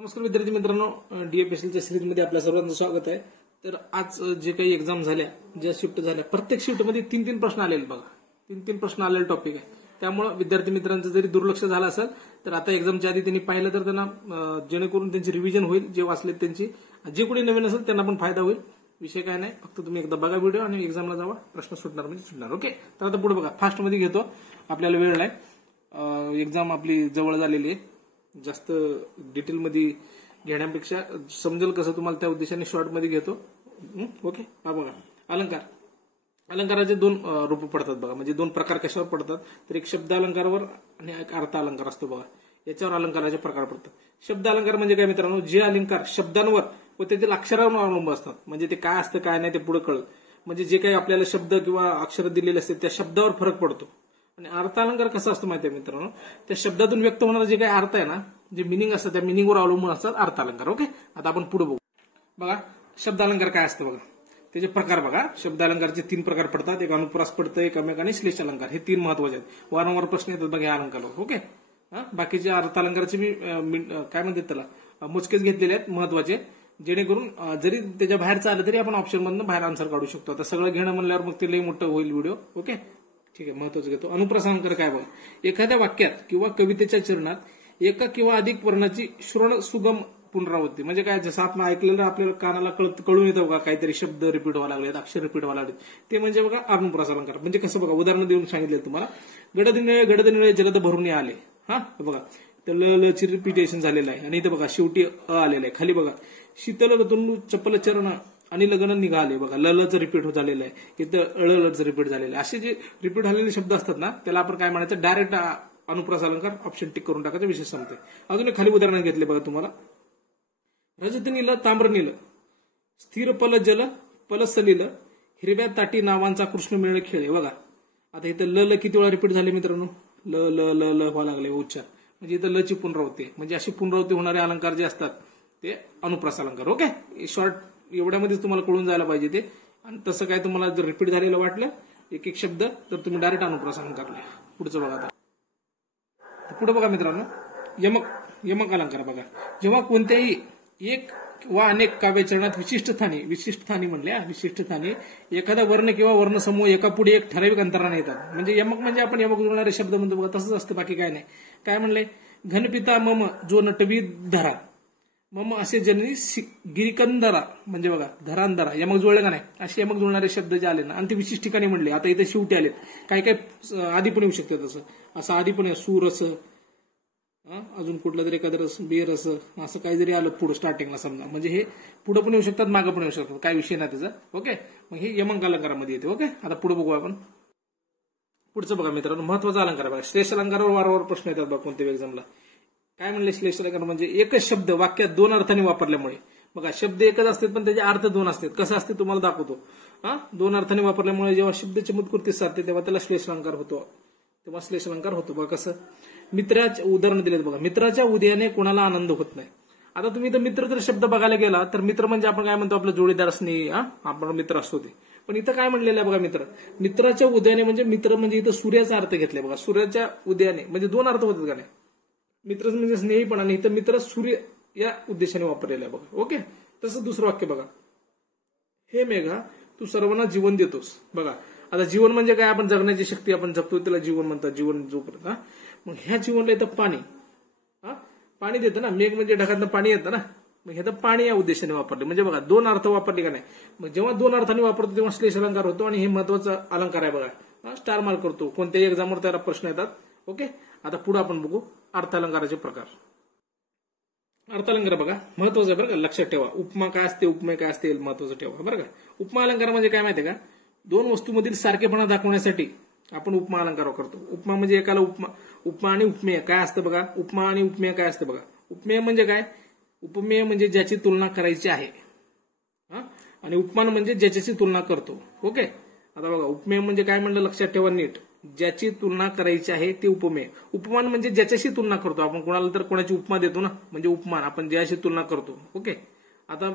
नमस्कार विद्यार्थी मित्रांनो, डीएपीएससीच्या सिरीजमध्ये आपल्या सर्वांचं स्वागत आहे. तर आज जे काही एक्झाम झाल्या, ज्या शिफ्ट झाल्या, प्रत्येक शिफ्टमध्ये तीन प्रश्न आलेले बघा. तीन प्रश्न आलेले टॉपिक आहे. त्यामुळे विद्यार्थी मित्रांचं जरी दुर्लक्ष झालं असेल तर आता एक्झामच्या आधी त्यांनी पाहिलं तर त्यांना जेणेकरून त्यांची रिव्हिजन होईल. जे वाचले त्यांची, जे कोणी नवीन असेल त्यांना पण फायदा होईल. विषय काय नाही, फक्त तुम्ही एकदा बघा व्हिडिओ आणि एक्झामला जावा, प्रश्न सुटणार म्हणजे सुटणार. ओके, तर आता पुढे बघा. फास्ट मध्ये घेतो, आपल्याला वेळ नाही. एक्झाम आपली जवळ झालेली आहे. जास्त डिटेलमध्ये घेण्यापेक्षा समजेल कसं तुम्हाला त्या उद्देशाने शॉर्टमध्ये घेतो. ओके, हा बघा. अलंकाराचे दोन रूप पडतात बघा. म्हणजे दोन प्रकार कशावर पडतात तर एक शब्द अलंकारावर आणि एक अर्थ अलंकार असतो बघा. याच्यावर अलंकाराचे प्रकार पडतात. शब्द अलंकार म्हणजे काय मित्रांनो, जे अलंकार शब्दांवर व त्यातील अक्षरांवर अवलंबून असतात. म्हणजे ते काय असतं काय नाही ते पुढे कळलं. म्हणजे जे काही आपल्याला शब्द किंवा अक्षर दिलेले असते त्या शब्दावर फरक पडतो. आणि अर्थालंकार कसा असतो माहिती आहे मित्रांनो, त्या शब्दातून व्यक्त होणारा जे काही अर्थ आहे ना, जे मिनिंग असतं त्या मिनिंगवर अवलंबून असतात अर्थालंकार. ओके, आता आपण पुढे बघू. बघा शब्दालंकार काय असतं बघा. त्याचे प्रकार बघा. शब्दालंकारचे तीन प्रकार पडतात. एक अनुप्रास पडतं, एक अमेक आणि श्लेष अलंकार. हे तीन महत्वाचे आहेत. वारंवार प्रश्न येतात बघा या अलंकारावर. ओके, बाकीच्या अर्थालंकाराचे मी काय म्हणतात त्याला मोजकेच घेतलेले आहेत महत्वाचे, जेणेकरून जरी त्याच्या बाहेरचं आलं तरी आपण ऑप्शन मधून बाहेर आन्सर काढू शकतो. आता सगळं घेणं म्हणल्यावर मग ते लई मोठं होईल व्हिडिओ. ओके, ठीक आहे, महत्वाचं घेतो. अनुप्रास अलंकार काय बघा. एखाद्या वाक्यात किंवा कवितेच्या चरणात एका किंवा अधिक वर्णाची श्रवण सुगम पुनरावृत्ती. म्हणजे काय, जसं आपण ऐकलेलं आपल्याला कानाला कळून येतं बघा. काहीतरी शब्द रिपीट व्हायला लागलेत, अक्षर रिपीट व्हायला लागलेत, ते म्हणजे बघा अनुप्रास अलंकार. म्हणजे कसं बघा, उदाहरण देऊन सांगितलं तुम्हाला. गडद निळे जलद भरून आले. हा बघा, तर ल ची रिपिटेशन झालेलं आहे आणि इथं बघा शेवटी आलेलं आहे. खाली बघा, शीतल ऋतू चपल चरण आणि लग्न निघाले. बघा लचं रिपीट झालेलं आहे, इथं ळचं रिपीट झालेलं आहे. असे जे रिपीट झालेले शब्द असतात ना, त्याला आपण काय म्हणायचं, डायरेक्ट अनुप्रास अलंकार. ऑप्शन टिक करून टाकायचं, विशेष सांगते. अजून एक खाली उदाहरण घेतले बघा तुम्हाला. रजत नील ताम्र नील स्थिर पल जल पल सलील हिरव्या ताटी नावांचा कृष्ण मिळण खेळ. बघा आता इथं ल किती वेळा रिपीट झाले मित्रांनो, ल ल ल ल व्हायला लागले उच्चार. म्हणजे इथं ल ची पुनरावृत्ती. म्हणजे अशी पुनरावृत्ती होणारे अलंकार जे असतात ते अनुप्रास अलंकार. ओके, शॉर्ट एवढ्यामध्येच तुम्हाला कळून जायला पाहिजे ते. आणि तसं काय तुम्हाला जर रिपीट झालेलं वाटलं एक एक शब्द तर तुम्ही डायरेक्ट अनुप्रास अलंकार लिहा. पुढचं बघा. आता पुढे बघा मित्रांनो, यमक अलंकार बघा. जेव्हा कोणत्याही एक वा अनेक काव्यचरणात विशिष्ट स्थानी एखादा वर्ण किंवा वर्णसमूह एका पुढे एक ठराविक अंतराने येतात. म्हणजे यमक म्हणजे आपण यमक जुळणारे शब्द म्हणतो बघा, तसंच असतं, बाकी काय नाही. काय म्हणले, घनपिता मम जो नटवी धरा मम असे जननी गिरिकंदरा. म्हणजे बघा धरांधरा यमक जुळले का नाही, असे यमक जुळणारे शब्द जे आले ना, आणि ते विशिष्ट ठिकाणी म्हणले. आता इथे शेवटी आलेत, काही काही आधी पण येऊ शकतात. असं आधी पण सुरस, अजून कुठलं तरी एखादं रस, बेरस, असं काही जरी आलं पुढे स्टार्टिंगला समजा, म्हणजे हे पुढे पण येऊ शकतात, मागं पण येऊ शकतात, काय विषय नाही त्याचा. ओके, मग हे यमक अलंकारामध्ये येते. ओके, आता पुढे बघू आपण. पुढचं बघा मित्रांनो, महत्वाचा अलंकार बघा. श्लेष अलंकारावर वारंवार प्रश्न येतात बघा कोणत्या एक्झामला. काय म्हणले श्लेष अलंकार म्हणजे एकच शब्द वाक्यात दोन अर्थाने वापरल्यामुळे. बघा शब्द एकच असतात पण त्याचे अर्थ दोन असतात. कसं असते तुम्हाला दाखवतो. दोन अर्थाने वापरल्यामुळे जेव्हा शब्द चमत्कृती साधते तेव्हा त्याला श्लेष अलंकार होतो. बघा कसं, मित्राचे उदाहरण दिलेत बघा. मित्राच्या उदयाने कोणाला आनंद होत नाही. आता तुम्ही तर मित्र जर शब्द बघायला गेला तर मित्र म्हणजे आपण काय म्हणतो, आपला जोडीदार स्नेही, आपण मित्र असतो ते. पण इथं काय म्हणलेलं आहे बघा, मित्राच्या उदयाने म्हणजे मित्र म्हणजे इथं सूर्याचा अर्थ घेतलाय बघा. सूर्याच्या उदयाने म्हणजे दोन अर्थ होतात का नाही. मित्र म्हणजे स्नेहीपणा आणि इथं मित्र सूर्य या उद्देशाने वापरलेला आहे बघा. ओके, तसं दुसरं वाक्य बघा. हे मेघा तू सर्वांना जीवन देतोस. बघा आता जीवन म्हणजे काय, आपण जगण्याची शक्ती आपण जगतो त्याला जीवन म्हणतात. जीवन जोपर्यंत मग ह्या जीवनला येतं पाणी देतं ना. मेघ म्हणजे ढगातनं पाणी येतं ना, मग हे तर पाणी या उद्देशाने वापरले. म्हणजे बघा दोन अर्थ वापरले का नाही. मग जेव्हा दोन अर्थाने वापरतो तेव्हा श्लेष अलंकार होतो. आणि हे महत्वाचा अलंकार आहे बघा. स्टार मार्क करतो, कोणत्याही एक्झामवर त्याला प्रश्न येतात. ओके, आता पुढे आपण बघू अर्थालंकाराचे प्रकार. अर्थालंकार बघा महत्वाचं आहे बरं का, लक्षात ठेवा. उपमा काय असते, उपमेय काय असते, महत्वाचं ठेवा बरं का. उपमा अलंकार म्हणजे काय माहितीये का, दोन वस्तूमधील सारखेपणा दाखवण्यासाठी आपण उपमा अलंकार करतो. उपमा म्हणजे एकाला उपमा आणि उपमेय काय असतं बघा. उपमा आणि उपमेय काय असतं बघा. उपमेय म्हणजे काय, उपमेय म्हणजे ज्याची तुलना करायची आहे, आणि उपमान म्हणजे ज्याच्याशी तुलना करतो. ओके, आता बघा उपमेय म्हणजे काय म्हणलं लक्षात ठेवा नीट. ज्याची तुलना करायची आहे ते उपमेय. उपमान म्हणजे ज्याच्याशी तुलना करतो आपण. कोणाला तर कोणाची उपमा देतो ना, म्हणजे उपमान आपण ज्याशी तुलना करतो. ओके, आता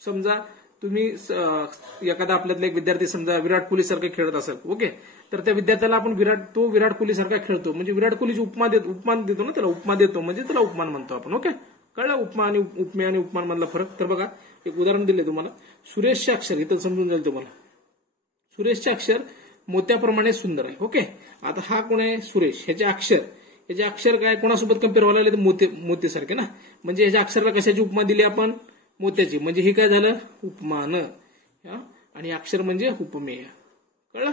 समजा तुम्ही एखादा आपल्यातला एक विद्यार्थी समजा विराट कोहली सारखं खेळत असेल. ओके, तर त्या विद्यार्थ्याला आपण विराट कोहली सारखा खेळतो म्हणजे विराट कोहलीची उपमा देतो ना, त्याला उपमा देतो म्हणजे त्याला उपमान म्हणतो आपण. ओके, कळलं उपमेय आणि उपमान मधला फरक. तर बघा एक उदाहरण दिले तुम्हाला. सुरेशचे अक्षर इथं समजून जाईल तुम्हाला. सुरेशचे अक्षर मोत्याप्रमाणे सुंदर आहे. ओके, आता हा कोण आहे? सुरेश. ह्याचे अक्षर काय कोणासोबत कम्पेअर व्हायला लागले? मोतीसारखे ना. म्हणजे ह्याच्या अक्षराला कशाची उपमा दिली आपण? मोत्याची. म्हणजे हे काय झालं? उपमान. आणि अक्षर म्हणजे उपमेय. कळलं?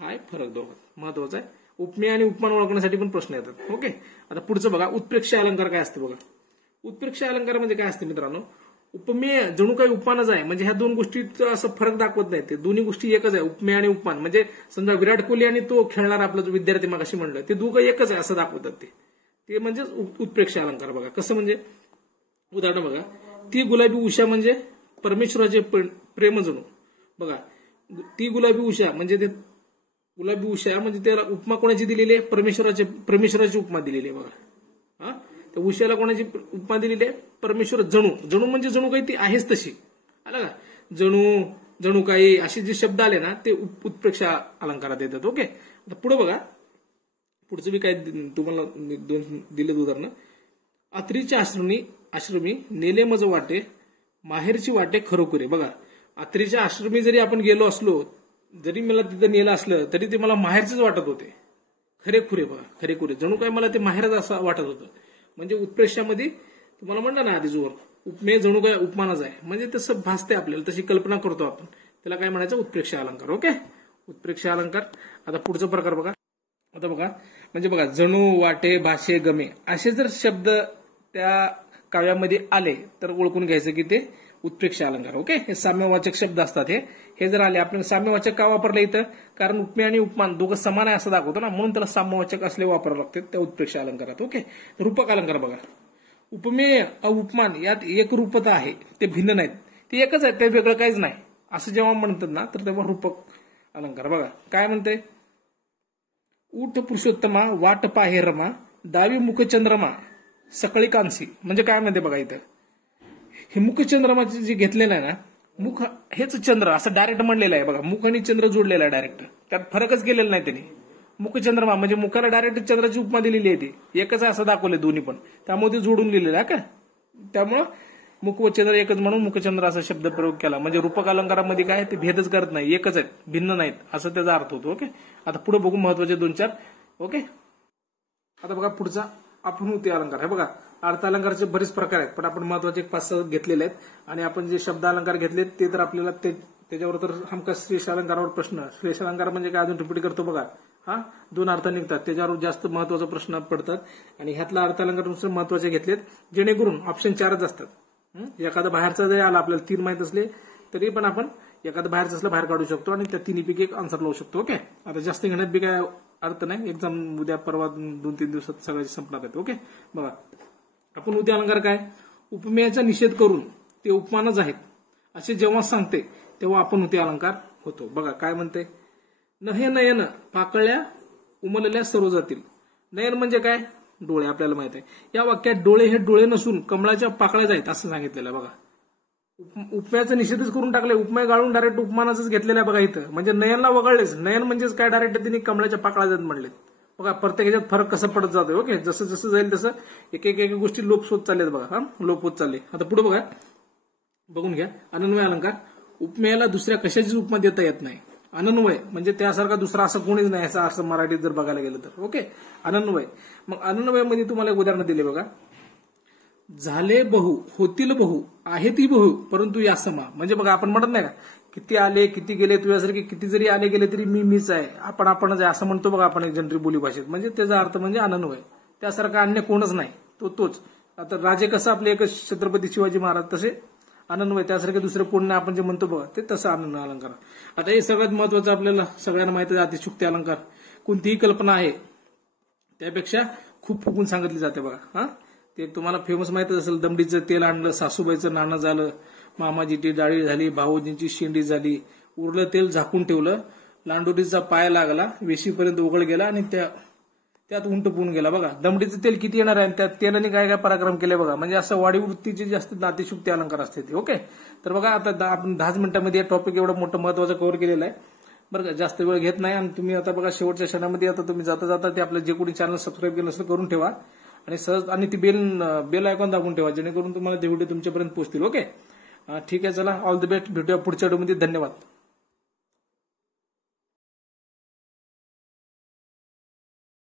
हा एक फरक दोघांत महत्वाचा आहे. उपमेय आणि उपमान ओळखण्यासाठी पण प्रश्न येतात. ओके, आता पुढचं बघा. उत्प्रेक्ष अलंकार काय असते बघा. उत्प्रेक्ष अलंकार म्हणजे काय असते मित्रांनो? उपमेय जणू काही उपमानच आहे. म्हणजे ह्या दोन गोष्टीत असं फरक दाखवत नाही. ते दोन्ही गोष्टी एकच आहे, उपमेय आणि उपमान. म्हणजे समजा विराट कोहली आणि तो खेळणार आपला जो विद्यार्थी मगाशी म्हणलं, ते दोघं एकच आहे असं दाखवतात. ते म्हणजे उत्प्रेक्ष अलंकार. बघा कसं म्हणजे उदाहरण बघा. ती गुलाबी उषा म्हणजे परमेश्वराचे प्रेम जणू. बघा ती गुलाबी उषा म्हणजे ते गुलाबी उषा म्हणजे त्याला उपमा कोणाची दिलेली आहे? परमेश्वराची उपमा दिलेली आहे. बघा त्या उषाला कोणाची उपमा दिलेली आहे? परमेश्वर. जणू म्हणजे जणू काही ती आहेच तशी. आलं का? जणू काही असे जे शब्द आले ना ते उत्प्रेक्ष अलंकारात येतात. ओके, आता पुढे बघा. पुढचं मी काय तुम्हाला दोन दिलेत उदाहरणं. अत्रीच्या आश्रमी नेले मज वाटे, माहेरची वाटे खरोखरे. बघा अत्रीच्या आश्रमी जरी आपण गेलो असलो, जरी मला तिथं नेलं असलं तरी ते मला माहेरचंच वाटत होते. खरेखुरे. बघा खरेखुरे. जणू काय मला ते माहेरच असं वाटत होतं. म्हणजे उत्प्रेक्षामध्ये तुम्हाला म्हणलं ना आधी जोर, उपमेय जणू काय उपमानच आहे. म्हणजे तसं भासते आपल्याला, तशी कल्पना करतो आपण. त्याला काय म्हणायचं? उत्प्रेक्ष अलंकार. ओके, उत्प्रेक्ष अलंकार. आता पुढचा प्रकार बघा. आता बघा म्हणजे बघा जणू, वाटे, भाषे, गमे असे जर शब्द त्या काव्यामध्ये आले तर ओळखून घ्यायचं की ते उत्प्रेक्ष अलंकार. ओके, हे साम्यवाचक शब्द असतात. हे जर आले, आपण साम्यवाचक का वापरले इथं? कारण उपमेय आणि उपमान दोघं समान आहे असं दाखवतो ना, म्हणून त्याला साम्यवाचक असले वापरावे लागतात त्या उत्प्रेक्ष अलंकारात. ओके, रूपक अलंकार बघा. उपमेय उपमान यात एक रूपता आहे, ते भिन्न नाहीत, ते एकच आहे, ते वेगळं काहीच नाही असं जेव्हा म्हणतात ना तर तेव्हा रूपक अलंकार. बघा काय म्हणते? उठ पुरुषोत्तमा वाट पाहे रमा, डावी मुख चंद्रमा सकाळी कांसी. म्हणजे काय म्हणते बघा इथं? हे मुख चंद्रमाचे जे घेतलेलं आहे ना, मुख हेच चंद्र असं डायरेक्ट म्हणलेलं आहे. बघा मुख आणि चंद्र जोडलेला आहे डायरेक्ट, त्यात फरकच केलेला नाही त्यांनी. मुख चंद्रमा म्हणजे मुखाला डायरेक्ट चंद्राची उपमा दिलेली आहे, ती एकच आहे असं दाखवले दोन्ही पण, त्यामुळे ते जोडून लिहिलेलं आहे का. त्यामुळं मुख व चंद्र एकच म्हणून मुखचंद्र असा शब्द प्रयोग केला. म्हणजे रूपक अलंकारामध्ये काय ते भेदच करत नाही, एकच आहेत, भिन्न नाहीत असं त्याचा अर्थ होतो. ओके, आता पुढे बघू महत्वाचे 2-4. ओके, आता बघा पुढचा अपहृती अलंकार. हे बघा अर्थ अलंकाराचे बरेच प्रकार आहेत, पण आपण महत्वाचे 5-6 घेतलेले आहेत. आणि आपण जे शब्द अलंकार घेतलेत ते तर आपल्याला त्याच्यावर तर हमखास श्लेष अलंकारावर प्रश्न. श्लेष अलंकार म्हणजे काय अजून रिपीट करतो बघा. 2 अर्थ निघतात, त्याच्यावर जास्त महत्वाचा प्रश्न पडतात. आणि ह्यातला अर्थ अलंकार महत्वाचे घेतलेत, जेणेकरून ऑप्शन 4च असतात. एखादा बाहेरचा जरी आला, आपल्याला 3 माहित असले तरी पण आपण एखादं बाहेरचं असलं बाहेर काढू शकतो आणि त्या तिन्हीपैकी एक आन्सर लावू शकतो. ओके, आता जास्त घेण्यात बी काय अर्थ नाही, एक्झाम उद्या परवा 2-3 दिवसात सगळ्याचे संपणार आहेत. ओके, बघा आपण उद्या अलंकार काय? उपमेयाचा निषेध करून ते उपमानच आहेत असे जेव्हा सांगते तेव्हा आपण उद्या अलंकार होतो. बघा काय म्हणते? नहे नयन पाकळ्या उमलल्या सर्व जातील. नयन म्हणजे काय? डोळे, आपल्याला माहित आहे. या वाक्यात डोळे हे डोळे नसून कमळाच्या पाकळ्या आहेत असं सांगितलेलं आहे. बघा उपमेयाचा निषेधच करून टाकले, उपमेय गाळून डायरेक्ट उपमानाच घेतलेलं आहे बघा इथं. म्हणजे नयनला वगळलेच, नयन म्हणजेच काय डायरेक्ट त्यांनी कमळाच्या पाकळ्या जात म्हणले. बघा प्रत्येक ह्याच्यात फरक कसा पडत जातोय. ओके, जसं जसं जाईल तसं एक एक गोष्टी लोप होत चालल्यात बघा. लोप होत चालले. आता पुढे बघा, बघून घ्या. अनन्वय अलंकार. उपमेयाला दुसऱ्या कशाची उपमा देता येत नाही. अनन्वय म्हणजे त्यासारखा दुसरा असं कोणीच नाही असं मराठीत जर बघायला गेलं तर. ओके, अनन्वय. मग अनन्वय मध्ये तुम्हाला एक उदाहरण दिले बघा. झाले बहु, होतील बहु, आहेतही बहु, परंतु या समा. म्हणजे बघा आपण म्हणत नाही का, किती आले किती गेले, तुझ्यासारखे किती जरी आले गेले तरी मीच आहे, आपणच आहे असं म्हणतो बघा आपण एक जनरल बोली भाषेत. म्हणजे त्याचा अर्थ म्हणजे अनन्वय, त्यासारखा अन्य कोणच नाही, तोच. आता राजे कसं आपले एक छत्रपती शिवाजी महाराज, तसे अनन्वय त्यासारखे दुसरे कोण नाही आपण जे म्हणतो बघा, ते तसं अनन्वय अलंकार. आता हे सगळ्यात महत्वाचं आपल्याला सगळ्यांना माहिती आहे, अतिशयोक्ती अलंकार. कोणतीही कल्पना आहे त्यापेक्षा खूप फुकून सांगितली जाते बघा. ते तुम्हाला फेमस माहितच असेल, दमडीचं तेल आणलं, सासूबाईचं नाणं झालं, मामाजीची डाळी झाली, भाऊजींची शेंडी झाली, उरलं तेल झाकून ठेवलं, लांडोरीचा पाय लागला, वेशीपर्यंत उघड गेला आणि त्यात उंट पुन गेला. बघा दमडीचं तेल किती येणार आहे, त्यात तेलाने काय काय पराक्रम केले बघा. म्हणजे असं वाढीव वृत्तीचे जास्त नातिशुक्ती अलंकार असते ते. ओके, तर बघा आता आपण 10 मिनिटांमध्ये टॉपिक एवढं मोठं महत्वाचं कव्हर केलेलं आहे बरं का. जास्त वेळ घेत नाही. आणि तुम्ही आता बघा शेवटच्या क्षणामध्ये आता तुम्ही जाता जाता ते आपलं जे कोणी चॅनल सबस्क्राईब केलं असेल करून ठेवा. आणि सहज आणि ती बेल आयकॉन दाबून ठेवा जेणेकरून तुम्हाला ते व्हिडिओ तुमच्यापर्यंत पोहोचतील. ओके, ठीक आहे, चला ऑल द बेस्ट, भेटूया पुढच्या व्हिडिओमध्ये. धन्यवाद.